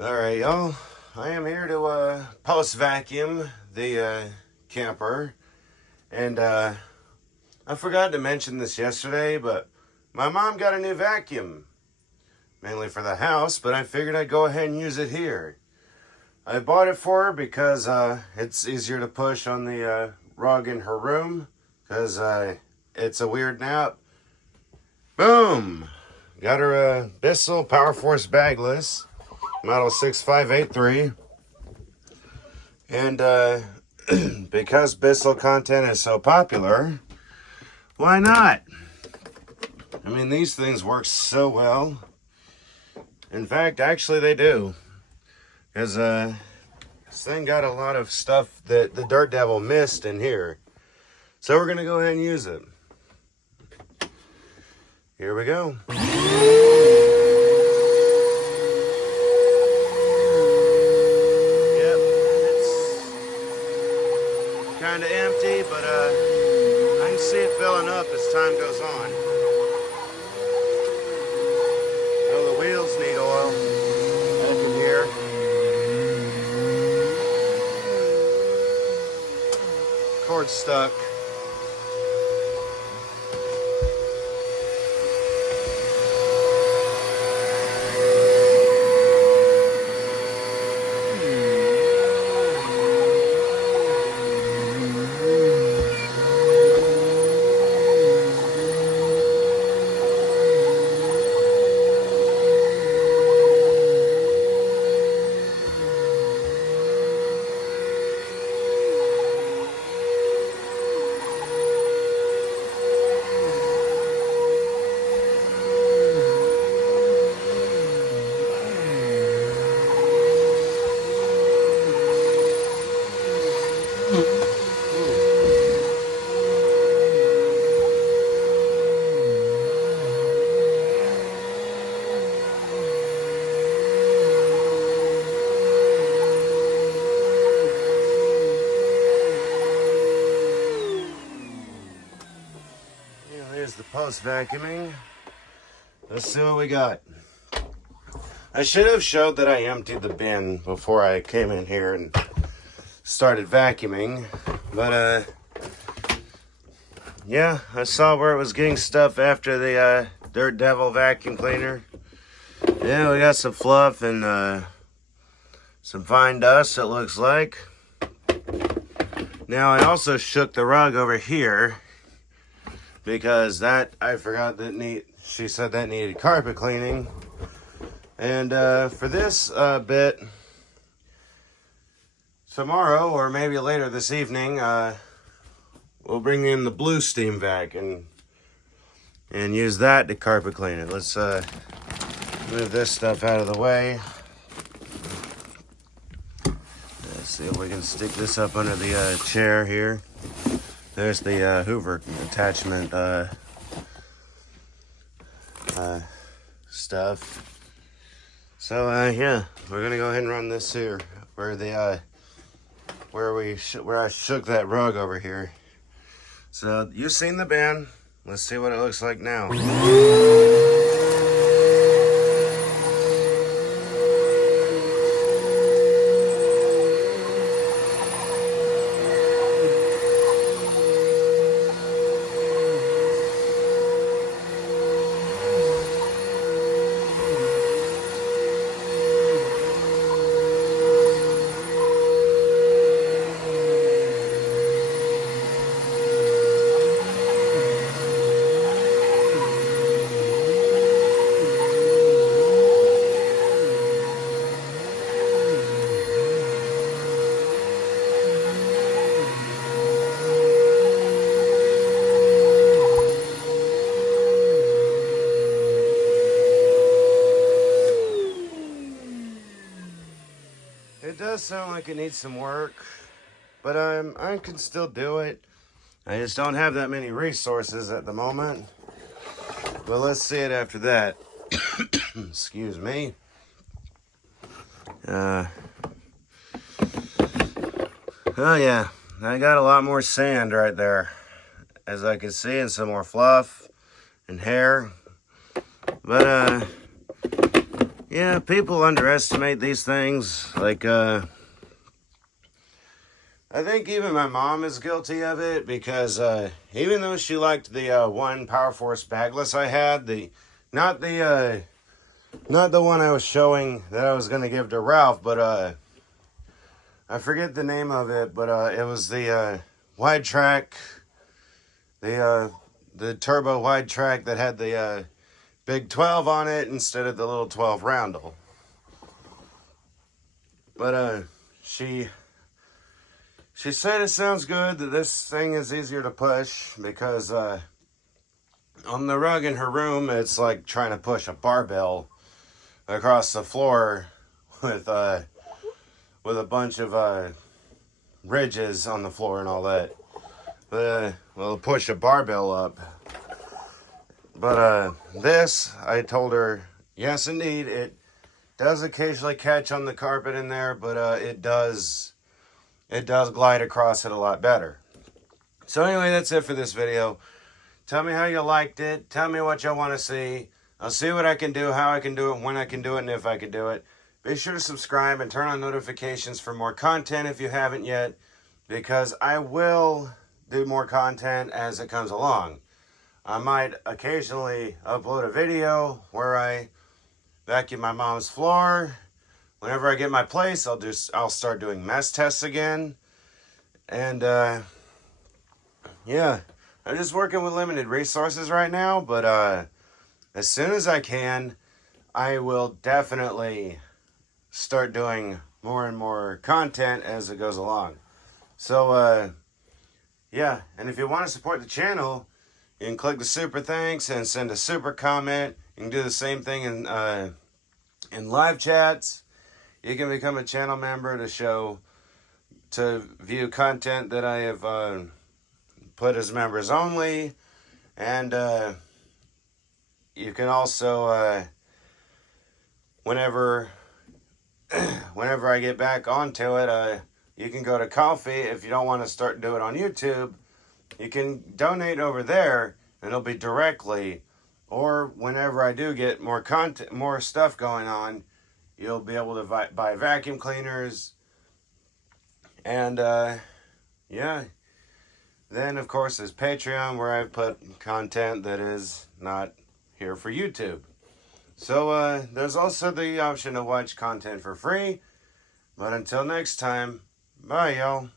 Alright, y'all. I am here to post vacuum the camper. And I forgot to mention this yesterday, but my mom got a new vacuum. Mainly for the house, but I figured I'd go ahead and use it here. I bought it for her because it's easier to push on the rug in her room, because it's a weird nap. Boom! Got her a Bissell Powerforce Bagless, model 6583. And because Bissell content is so popular, why not? I mean, these things work so well. In fact, actually they do. Because this thing got a lot of stuff that the Dirt Devil missed in here. So we're going to go ahead and use it. Here we go. Yep, it's kind of empty, but I can see it filling up as time goes on. Well, the wheels need oil. I can hear. Cord stuck. Here's the post vacuuming. Let's see what we got. I should have showed that I emptied the bin before I came in here and started vacuuming, but yeah, I saw where it was getting stuff after the Dirt Devil vacuum cleaner. Yeah, we got some fluff and some fine dust, it looks like. Now, I also shook the rug over here because that, I forgot that she said that needed carpet cleaning. And for this bit, tomorrow or maybe later this evening, we'll bring in the blue steam vac and use that to carpet clean it. Let's move this stuff out of the way. Let's see if we can stick this up under the chair here. There's the Hoover attachment stuff. So yeah, we're gonna go ahead and run this here where the where I shook that rug over here. So you've seen the bin. Let's see what it looks like now. It does sound like it needs some work, but I can still do it. I just don't have that many resources at the moment. But let's see it after that. Excuse me. Oh yeah, I got a lot more sand right there, as I can see, and some more fluff and hair. But yeah, people underestimate these things. Like I think even my mom is guilty of it, because even though she liked the one Powerforce Bagless I had, not the one I was showing that I was gonna give to Ralph, but I forget the name of it, but it was the wide track, the turbo wide track that had the big 12 on it instead of the little 12 roundel. But she said it sounds good, that this thing is easier to push, because on the rug in her room, it's like trying to push a barbell across the floor with a bunch of ridges on the floor and all that. We'll push a barbell up. But this, I told her, yes indeed, it does occasionally catch on the carpet in there, but it does glide across it a lot better. So anyway, that's it for this video. Tell me how you liked it. Tell me what y'all want to see. I'll see what I can do, how I can do it, when I can do it, and if I can do it. Be sure to subscribe and turn on notifications for more content if you haven't yet, because I will do more content as it comes along. I might occasionally upload a video where I vacuum my mom's floor. Whenever I get my place, I'll start doing mess tests again. And yeah, I'm just working with limited resources right now, but as soon as I can, I will definitely start doing more and more content as it goes along. So yeah, and if you want to support the channel, you can click the super thanks and send a super comment. You can do the same thing in live chats. You can become a channel member to view content that I have put as members only. And you can also, whenever I get back onto it, you can go to Coffee. If you don't want to start doing it on YouTube, you can donate over there, and it'll be directly. Or whenever I do get more content, more stuff going on, you'll be able to buy vacuum cleaners. And yeah, then of course there's Patreon, where I put content that is not here for YouTube. So there's also the option to watch content for free. But until next time, bye y'all.